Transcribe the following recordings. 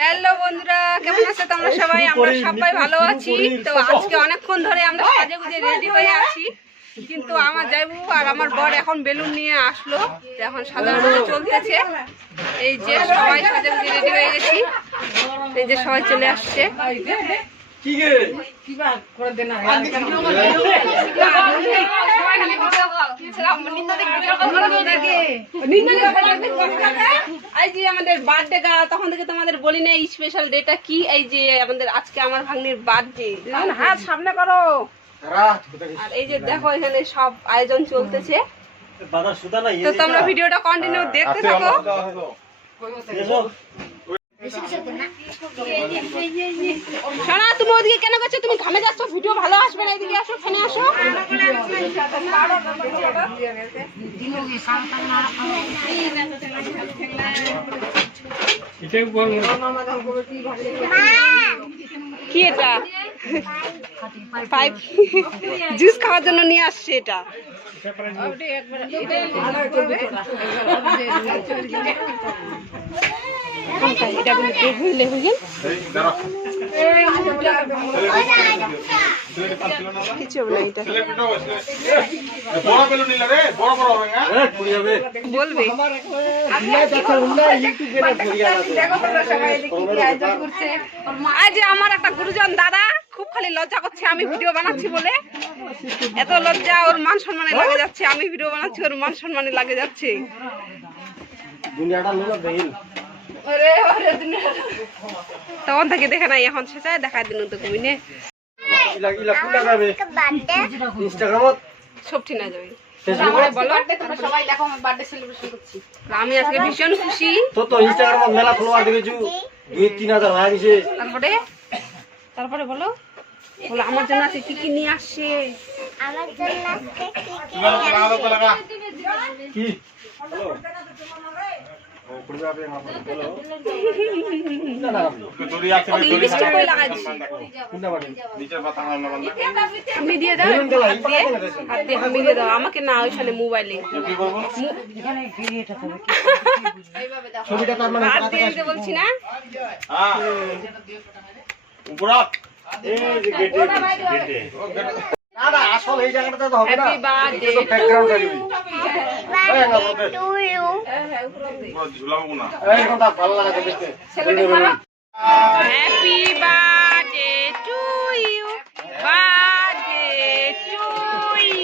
Hello বন্ধুরা, কেমন আছো তোমরা সবাই? আমরা সবাই ভালো আছি। তো আজকে অনেকক্ষণ ধরে আমরা সাজে গুজে রেডি হয়ে আছি, কিন্তু আমার জামাইবু আর আমার বর এখন বেলুন নিয়ে আসলো। এখন সাজানো চলতেছে। এই যে সবাই সাজে গুজে রেডি হয়ে গেছি, এই যে সবাই চলে আসছে। এই যে আমাদের বার্থডে গা, তখন থেকে তোমাদের বলি না স্পেশাল ডেটা কি। এই যে আমাদের আজকে আমার ভাগ্নির বার্থডে, হাত সামনে করো। আর এই যে দেখো এখানে সব আয়োজন চলতেছে, তো তোমরা ভিডিওটা কন্টিনিউ দেখতে থাকো। সোনা, তুমি ওদিকে কেন করছো? তুমি ঘামে যাচ্ছ, ভিডিও ভালো আসবে না। এদিকে আসো, ফেনে আসো। কি এটা? পাইপ জুস খাওয়ার জন্য নিয়ে আসছে এটা। এটা হইলে হয়ে কিছু না, এটা বলবে। আজ আমার একটা গুরুজন দাদা খুব খালি লজ্জা করছে আমি ভিডিও বানাচ্ছি বলে। এত লজ্জা, ওর মান সম্মানে লাগে যাচ্ছে। আমি ভিডিও বানাচ্ছি, ওর মান সম্মানে লাগে যাচ্ছে। তখন থেকে দেখে নাই, এখন সে চায় দেখায় দিন তো কমিনে সব ঠিক না যাবে। আমি আজকে ভীষণ খুশি। তারপরে বলো বলো আমার জন্য আছে কি কি নিয়ে আসছে। আমার জন্য কি আমাকে না ওইখানে মোবাইলে বলছি না। আসল এই জায়গাটাতে তো হবে না। Happy birthday to you. ঝুলাবো না, এই কথা ভালো লাগে দেখতে। Happy birthday to you, birthday to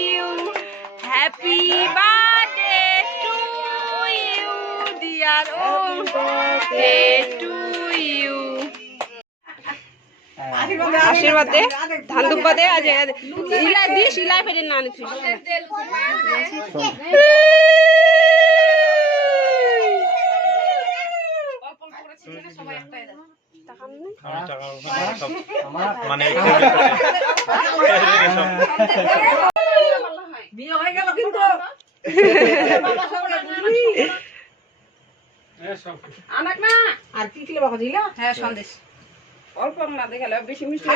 you, happy birthday to you dear, ও বার্থডে টু ইউ। আশীর্বাদ দে, ধান দুব্বা দে। আজ ইলাই দিস, ইলাই ফেরে না নিস। বিয়ে হয়ে গেল কিন্তু আনাক না। আর কি ছিল বাবা? ছিল হ্যাঁ সন্দেশ, অল্প না দেখালে বেশি মিষ্টি।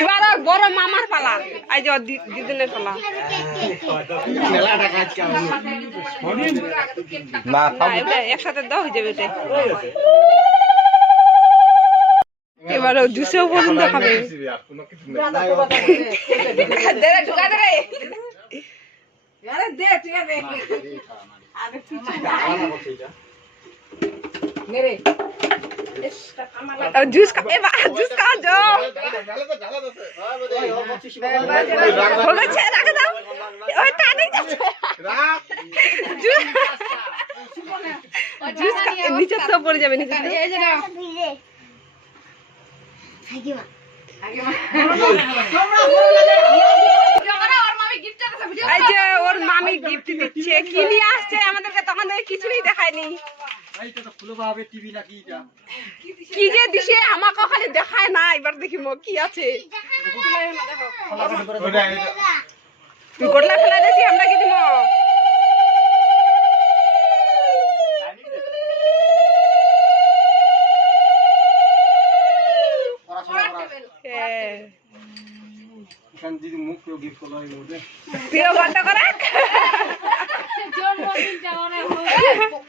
এবার বড় মামার পালা, আই যে দিদিনের পালা। একসাথে দাও হয়ে যাবে এটা। এবার জুসেও পর্যন্ত খাবে। जूस का जूस का जो होगा छे रख दो। ओए ता नहीं जाते जूस का नीचे सब पड़ जावे। नीचे এই যে নাও ভিজে আগে মা তোমরা এই যে ওর মামি গিফট দিচ্ছে। কি নিয়ে আসছে আমাদেরকে তখন থেকে কিছুই দেখায়নি। কি যে দিছে আমাকে খালি দেখায় না। এবার দেখি কি আছে। তুই গোটলা ফেলা দিছি, আমরা কি দিব? দিদি মুখ গিফট করলো এই মধ্যে প্রিয় বন্ধ করা জন্মদিন যাওয়ার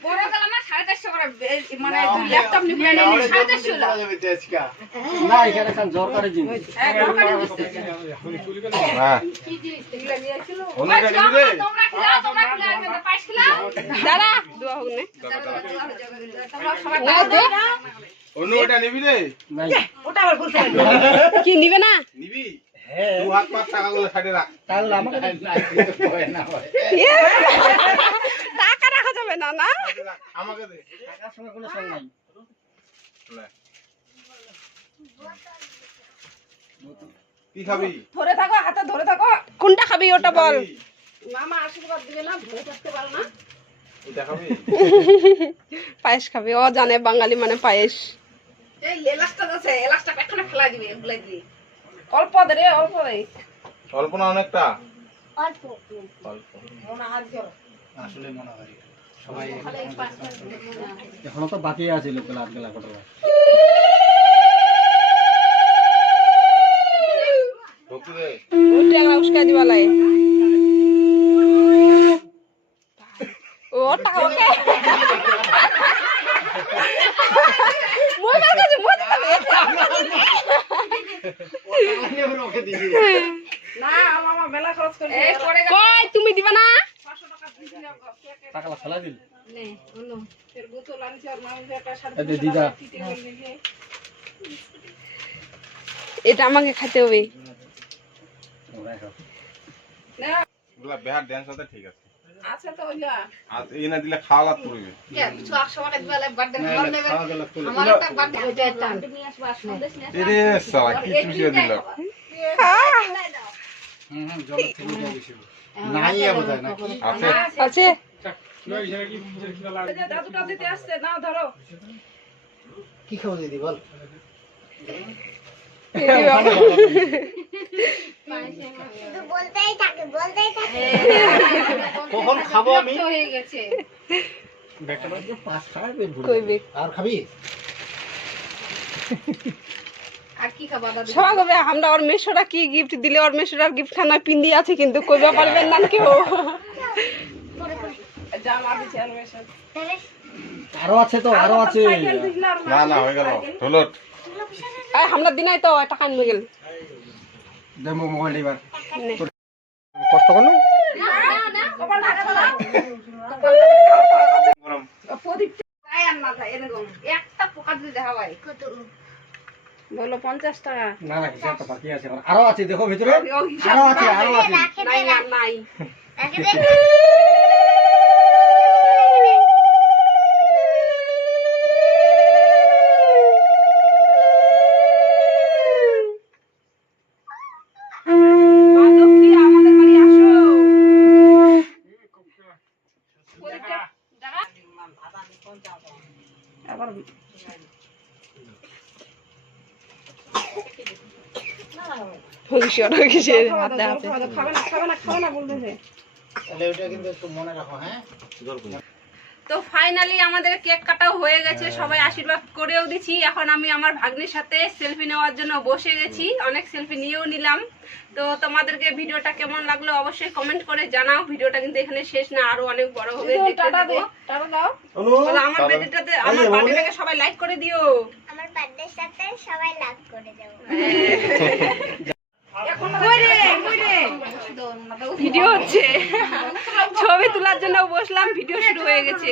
বড় গেলাম না 450 করে মানে ল্যাপটপ নিয়ে নিলি 450 না এখানে কান দরকারি জিনিস হ্যাঁ দরকারি বুঝতে হ্যাঁ এগুলা নিয়েছিল অন্যটা নিবি রে তোমরা খুলে আসবে পাইছ খেলা দাদা দোয়া হোক না তোমরা সবাই দাও অন্যটা নিবি রে নাই ওটা আবার বলতে হবে কি নিবে না নিবি হ্যাঁ দু হাত পাঁচ টাকাগুলো সাইডে রাখ তাহলে আমাকে হয় না হয় টাকা রাখা যাবে না না সাইডে রাখ, আমাকে দে টাকার সঙ্গে কোনো সঙ্গ নাই লে। কি খাবি ধরে থাকো হাতে ধরে থাকো কোনটা খাবি ওটা বল খাবি? মামা আশীর্বাদ দিবে না ধরে থাকতে পারো না এটা খাবি পায়েস খাবি ও জানে বাঙালি মানে পায়েস এই এলাচটা আছে এলাচটা পেছনে ফেলা দিবে এগুলা দিয়ে অল্প দে অল্প দে অল্প না অনেকটা অল্প অল্প আসলে মনে হয় সবাই এখনো তো বাকি আছে লোকাল আট গেলা কটা ঢুকতে দে উঠে না উস্কা দিবা লাই ও টাকা ওকে মই কাছে মই ওকে দিবি না মামা মেলা খরচ করে এই পড়ে কই তুমি দিবা না 500 টাকা দিছি না টাকালা ফেলা দিল নে ওনো ফের বোতল আনছি আর মামা একটা এই দিদা এটা আমাকে খেতে হবে না বলা বিহার ড্যান্স হতে ঠিক আছে আচ্ছা তো ওইলা আর এই না দিলে খাওয়া লাগতে পড়বে কিছু 100 টাকা দিবালে বার্থডে আমার নেবে খাওয়া গেল তুলে আমার একটা বার্থডে হইতে চান তুমি আসবা সন্দেশ নিয়ে এরে সালা কি চুষিয়ে দিল জল থেকে যাবে নাই বোধহয় নাকি আছে আছে দাদুটা দিতে আসছে নাও ধরো কি খাবো দিদি বল বলতেই থাকে কখন খাবো আমি তো হয়ে গেছে বেটা বাজে 5 খাওয়ার পেট ভরে কই বে আর খাবি আর কি খাবা দাদু সবাই কবে আমরা ওর মেশোরা কি গিফট দিলে ওর মেশোরার গিফট খানা পিন্দি আছে কিন্তু কইবা পারবেন না কেউ জামা দিছে আর মেশো আরো আছে তো আরো আছে না না হয়ে গেল ঢোলট আই আমরা দিনাই তো টাকা আনবে গেল দেমো মোবাইল এবার নে কষ্ট করো কপাল ঢাকা দাও গরম প্রদীপ তাই আর না তাই এরকম একটা পোকা যদি দেখা ভাই কত বলো 50 টাকা না না কিছু একটা বাকি আছে আরো আছে দেখো ভিতরে ও হিসাব আরো আছে নাই না নাই রাখে দে মা লক্ষ্মী আমাদের বাড়ি আসো প্রদীপটা দেখা আবার তো ফাইনালি আমাদের কেক কাটাও হয়ে গেছে সবাই আশীর্বাদ করেও দিছি এখন আমি আমার ভাগ্নির সাথে সেলফি নেওয়ার জন্য বসে গেছি অনেক সেলফি নিয়েও নিলাম তো তোমাদেরকে ভিডিওটা কেমন লাগলো অবশ্যই কমেন্ট করে জানাও ভিডিওটা কিন্তু এখানে শেষ না আরো অনেক বড় হবে দেখতে থাকো বলো, আমার ভিডিওটাতে আমার বার্থডেটাকে সবাই লাইক করে দিও আমার বার্থডের সাথে সবাই লাভ করে দেব ভিডিও হচ্ছে ছবি তোলার জন্য বসলাম ভিডিও শুরু হয়ে গেছে